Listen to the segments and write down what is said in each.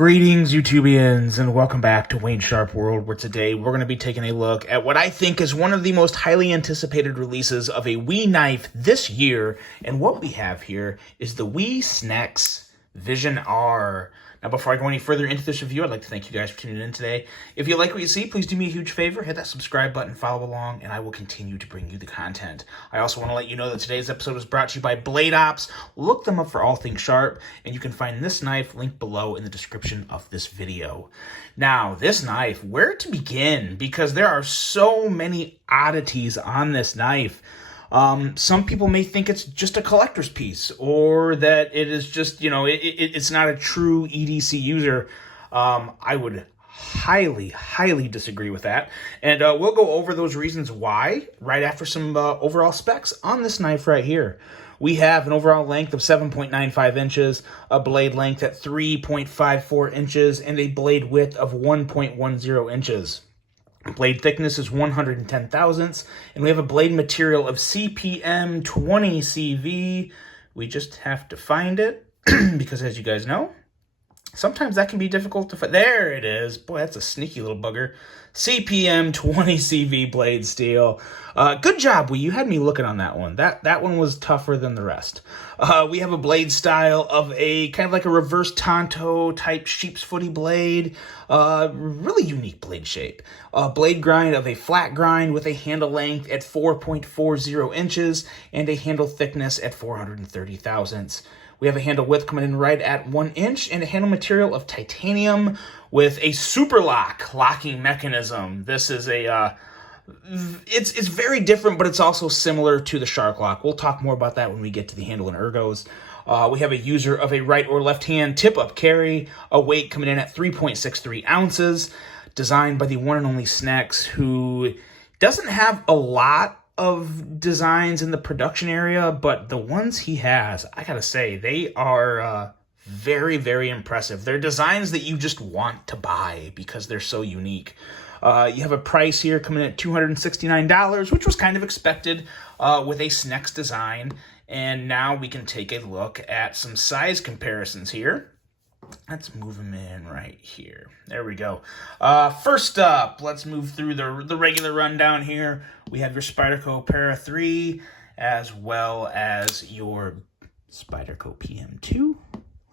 Greetings, YouTubians, and welcome back to Wayne Sharp World, where today we're going to be taking a look at what I think is one of the most highly anticipated releases of a Wii knife this year. And what we have here is the Snecx Vision R. Now, before I go any further into this review, I'd like to thank you guys for tuning in today. If you like what you see, please do me a huge favor. Hit that subscribe button, follow along, and I will continue to bring you the content. I also want to let you know that today's episode is brought to you by Blade Ops. Look them up for all things sharp, and you can find this knife linked below in the description of this video. Now, this knife, where to begin? Because there are so many oddities on this knife. Some people may think it's just a collector's piece, or that it is just, it's not a true EDC user. I would highly disagree with that. And we'll go over those reasons why right after some overall specs on this knife right here. We have an overall length of 7.95 inches, a blade length at 3.54 inches, and a blade width of 1.10 inches. Blade thickness is 110 thousandths, and we have a blade material of CPM 20 CV. We just have to find it, because as you guys know, sometimes that can be difficult to find. There it is. Boy, that's a sneaky little bugger. CPM 20 CV blade steel. Good job, Wii. You had me looking on that one. That one was tougher than the rest. We have a blade style of a kind of like a reverse Tonto type sheep's footy blade. Really unique blade shape. Blade grind of a flat grind with a handle length at 4.40 inches and a handle thickness at 430 thousandths. We have a handle width coming in right at 1 inch and a handle material of titanium with a super locking mechanism. This is a, it's very different, but it's also similar to the Shark Lock. We'll talk more about that when we get to the handle and ergos. We have a user of a right or left hand tip-up carry, a weight coming in at 3.63 ounces, designed by the one and only Snecx, who doesn't have a lot of designs in the production area, but the ones he has, I gotta say, they are very impressive. They're designs that you just want to buy because they're so unique. You have a price here coming in at $269, which was kind of expected with a Snecx design. And now we can take a look at some size comparisons here. Let's move them in right here. There we go. First up, let's move through the regular rundown here. We have your Spyderco Para 3, as well as your Spyderco PM2.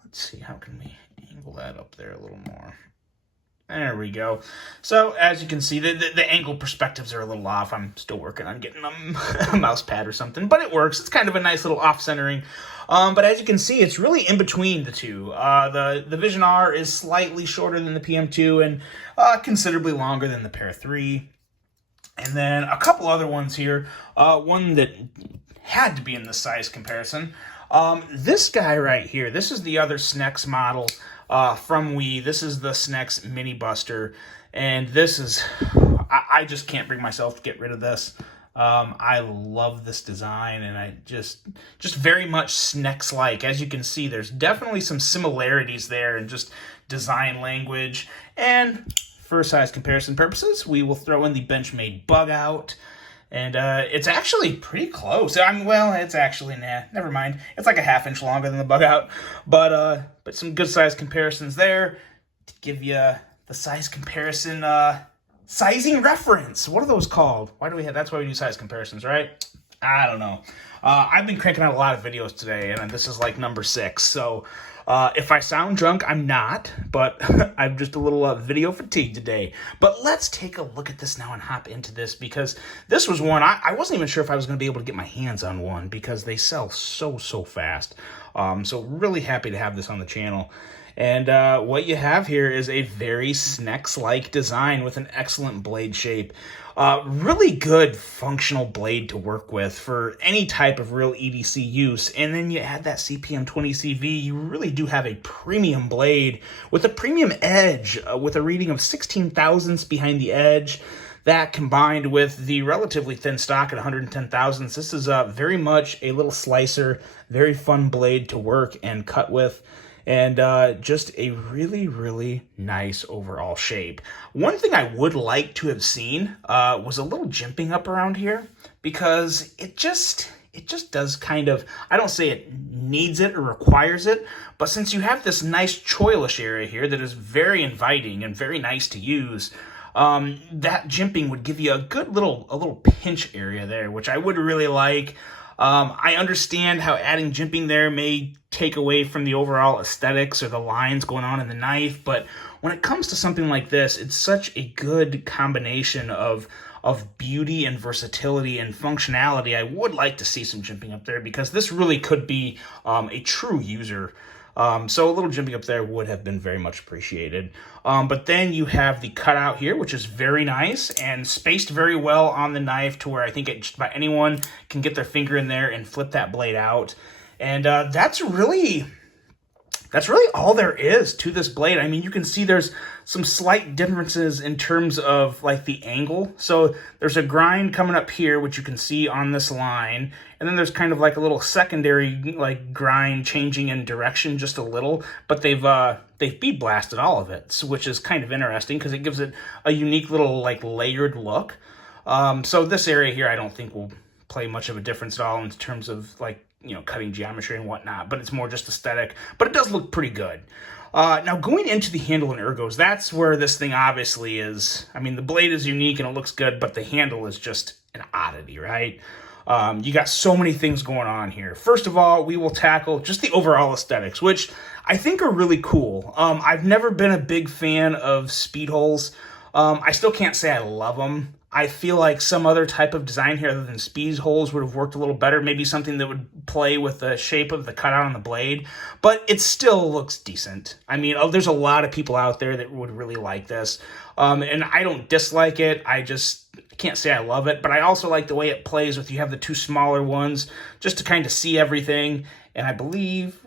Let's see, how can we angle that up there a little more? There we go. So, as you can see, the angle perspectives are a little off. I'm still working on getting a mouse pad or something, but it works. It's kind of a nice little off-centering. But as you can see, it's really in between the two. The Vision R is slightly shorter than the PM2 and considerably longer than the Para 3. And then a couple other ones here. One that had to be in the size comparison. This guy right here, this is the other Snecx model from Wii. This is the Snecx Mini Buster, and this is, I just can't bring myself to get rid of this. I love this design, and I just very much Snecx-like. As you can see, there's definitely some similarities there in just design language. And for size comparison purposes, we will throw in the Benchmade Bug Out. And it's actually pretty close. Well, it's actually, never mind. It's like a ½ inch longer than the Bug Out. But some good size comparisons there to give you the size comparison sizing reference. What are those called? Why do we have? That's why we do size comparisons, right? I don't know. I've been cranking out a lot of videos today, and this is like number 6. So if I sound drunk, I'm not, but I'm just a little video fatigued today. But let's take a look at this now and hop into this, because this was one, I wasn't even sure if I was going to be able to get my hands on one, because they sell so fast. So really happy to have this on the channel. And what you have here is a very Snecx-like design with an excellent blade shape. Really good functional blade to work with for any type of real EDC use. And then you add that CPM 20 CV, you really do have a premium blade with a premium edge, with a reading of 16 thousandths behind the edge. That combined with the relatively thin stock at 110 thousandths, this is very much a little slicer, very fun blade to work and cut with. And just a really nice overall shape. One thing I would like to have seen was a little jimping up around here, because it it just does kind of, I don't say it needs it or requires it, but since you have this nice choilish area here that is very inviting and very nice to use, that jimping would give you a good little pinch area there, which I would really like. I understand how adding jimping there may take away from the overall aesthetics or the lines going on in the knife, but when it comes to something like this, it's such a good combination of beauty and versatility and functionality. I would like to see some jimping up there because this really could be a true user. So a little jimping up there would have been very much appreciated. But then you have the cutout here, which is very nice and spaced very well on the knife to where I think just about anyone can get their finger in there and flip that blade out. And that's really all there is to this blade. I mean, you can see there's some slight differences in terms of like the angle. So there's a grind coming up here, which you can see on this line. And then there's kind of like a little secondary like grind changing in direction just a little, but they've bead blasted all of it, which is kind of interesting because it gives it a unique little like layered look. So this area here, I don't think will play much of a difference at all in terms of like, you know, cutting geometry and whatnot, but it's more just aesthetic, but it does look pretty good. Now going into the handle and ergos, that's where this thing obviously is. I mean, the blade is unique and it looks good, but the handle is just an oddity, right? You got so many things going on here. First of all, we will tackle just the overall aesthetics, which I think are really cool. I've never been a big fan of speed holes. I still can't say I love them. I feel like some other type of design here other than speed holes would have worked a little better. Maybe something that would play with the shape of the cutout on the blade, but it still looks decent. I mean, there's a lot of people out there that would really like this. And I don't dislike it. I can't say I love it, but I also like the way it plays with you have the two smaller ones just to kind of see everything. And I believe,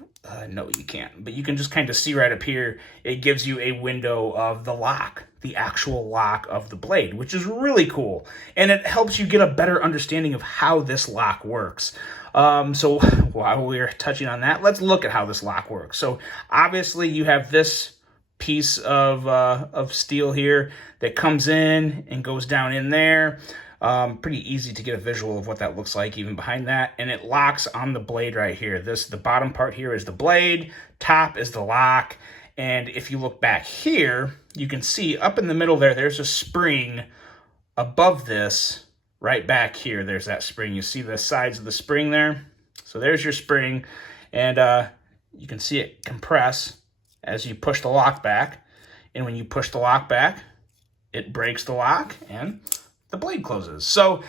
no, you can't, but you can just kind of see right up here. It gives you a window of the lock, the actual lock of the blade, which is really cool. And it helps you get a better understanding of how this lock works. So while we're touching on that, let's look at how this lock works. So obviously you have this piece of steel here that comes in and goes down in there. Pretty easy to get a visual of what that looks like even behind that. And it locks on the blade right here. The bottom part here is the blade, top is the lock. And if you look back here, you can see up in the middle there's a spring above this, right back here. There's that spring. You see the sides of the spring there? So there's your spring. And you can see it compress as you push the lock back. And when you push the lock back, it breaks the lock and the blade closes. So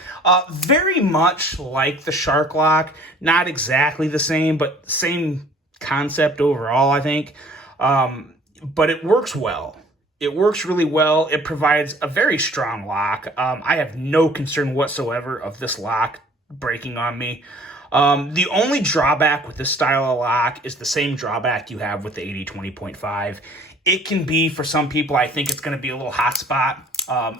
very much like the Shark Lock, not exactly the same, but same concept overall, I think. But it works well. It works really well. It provides a very strong lock. I have no concern whatsoever of this lock breaking on me. The only drawback with this style of lock is the same drawback you have with the 80-20.5. It can be, for some people, I think it's going to be a little hot spot,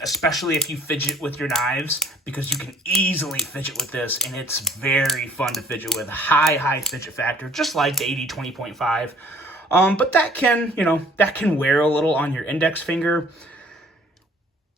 especially if you fidget with your knives, because you can easily fidget with this, and it's very fun to fidget with. High fidget factor, just like the 80-20.5. But that can wear a little on your index finger.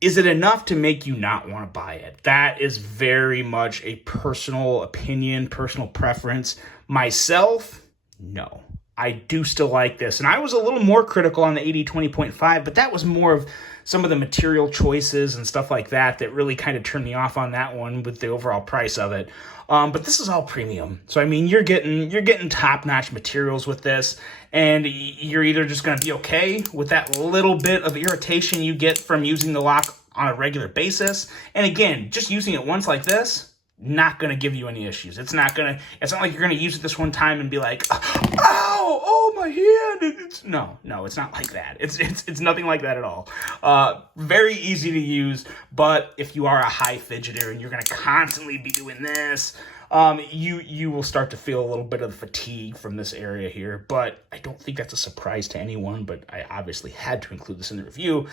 Is it enough to make you not want to buy it? That is very much a personal opinion, personal preference. Myself, no. I do still like this. And I was a little more critical on the 80-20.5, but that was more of some of the material choices and stuff like that that really kind of turned me off on that one with the overall price of it. But this is all premium. So, I mean, you're getting top-notch materials with this, and you're either just going to be okay with that little bit of irritation you get from using the lock on a regular basis. And again, just using it once like this, not going to give you any issues. It's not like you're going to use it this one time and be like, ow, oh, my hand. No, it's not like that. It's nothing like that at all. Very easy to use, but if you are a high fidgeter and you're going to constantly be doing this, you will start to feel a little bit of fatigue from this area here, but I don't think that's a surprise to anyone, but I obviously had to include this in the review.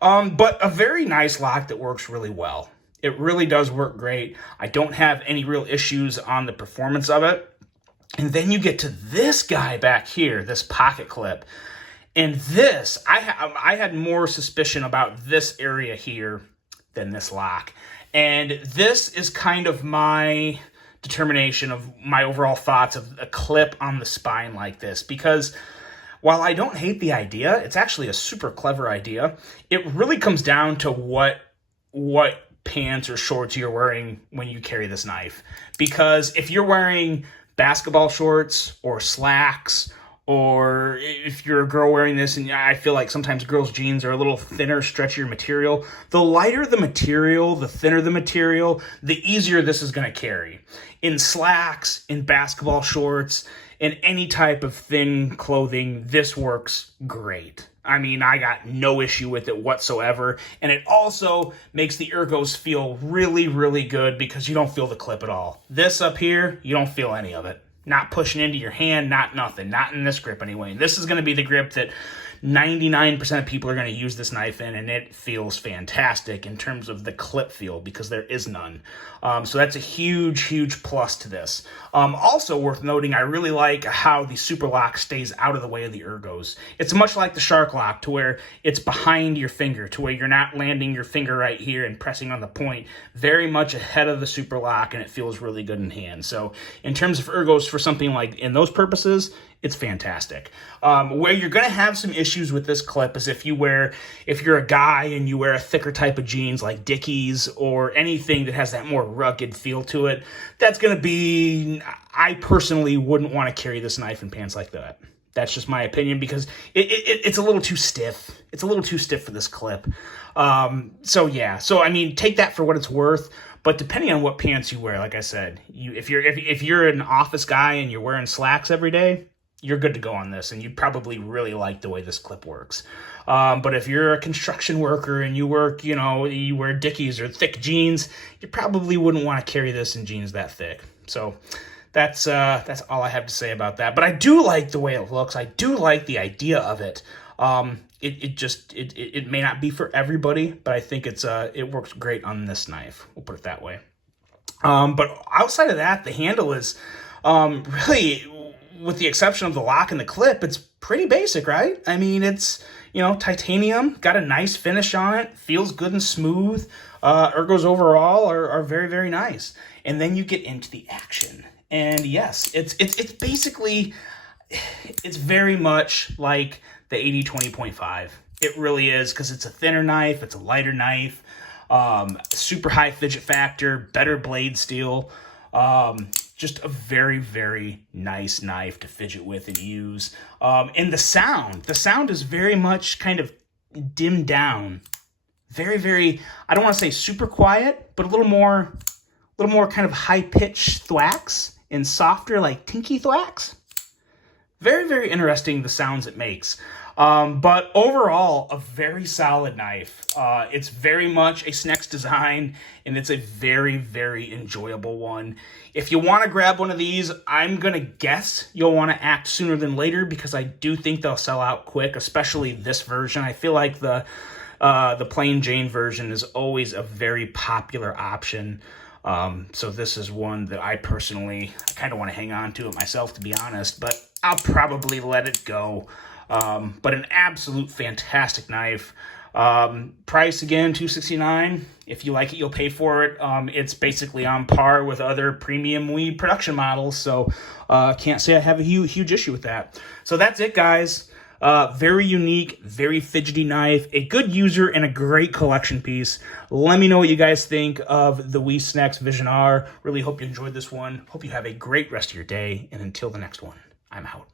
But a very nice lock that works really well. It really does work great. I don't have any real issues on the performance of it. And then you get to this guy back here, this pocket clip. And this, I had more suspicion about this area here than this lock. And this is kind of my determination of my overall thoughts of a clip on the spine like this, because while I don't hate the idea, it's actually a super clever idea. It really comes down to what pants or shorts you're wearing when you carry this knife. Because if you're wearing basketball shorts or slacks, or if you're a girl wearing this, and I feel like sometimes girls' jeans are a little thinner, stretchier material, the lighter the material, the thinner the material, the easier this is going to carry. In slacks, in basketball shorts, in any type of thin clothing, this works great. I mean, I got no issue with it whatsoever. And it also makes the ergos feel really, really good because you don't feel the clip at all. This up here, you don't feel any of it. Not pushing into your hand, not nothing. Not in this grip anyway. And this is going to be the grip that 99% of people are going to use this knife in, and it feels fantastic in terms of the clip feel because there is none. So that's a huge, huge plus to this. Also worth noting, I really like how the Super Lock stays out of the way of the ergos. It's much like the Shark Lock, to where it's behind your finger, to where you're not landing your finger right here and pressing on the point. Very much ahead of the Super Lock, and it feels really good in hand. So in terms of ergos for something like in those purposes, it's fantastic. Where you're going to have some issues with this clip is if you're a guy and you wear a thicker type of jeans like Dickies or anything that has that more rugged feel to it. That's going to be, I personally wouldn't want to carry this knife in pants like that. That's just my opinion, because it's a little too stiff. It's a little too stiff for this clip. So yeah. So I mean, take that for what it's worth. But depending on what pants you wear, like I said, if you're an office guy and you're wearing slacks every day, you're good to go on this, and you probably really like the way this clip works. But if you're a construction worker and you wear Dickies or thick jeans, you probably wouldn't want to carry this in jeans that thick. So that's all I have to say about that. But I do like the way it looks. I do like the idea of it. It may not be for everybody, but I think it works great on this knife. We'll put it that way. But outside of that, the handle is really, with the exception of the lock and the clip, it's pretty basic, right? I mean, it's, titanium, got a nice finish on it, feels good and smooth. Ergos overall are very, very nice. And then you get into the action. And yes, it's basically, it's very much like the 80-20.5. It really is, because it's a thinner knife, it's a lighter knife, super high fidget factor, better blade steel. Just a very, very nice knife to fidget with and use. And the sound is very much kind of dimmed down. Very, very, I don't want to say super quiet, but a little more kind of high-pitched thwacks and softer, like tinky thwacks. Very, very interesting, the sounds it makes. But overall, a very solid knife. It's very much a Snecx design, and it's a very, very enjoyable one. If you want to grab one of these, I'm going to guess you'll want to act sooner than later, because I do think they'll sell out quick, especially this version. I feel like the plain Jane version is always a very popular option. So this is one that I personally kind of want to hang on to it myself, to be honest, but I'll probably let it go. But an absolute fantastic knife. Price again, $269. If you like it, you'll pay for it. It's basically on par with other premium weed production models, so can't say I have a huge issue with that. So that's it, guys. Very unique, very fidgety knife, a good user, and a great collection piece. Let me know what you guys think of the Snecx Vision R. Really hope you enjoyed this one. Hope you have a great rest of your day, and until the next one, I'm out.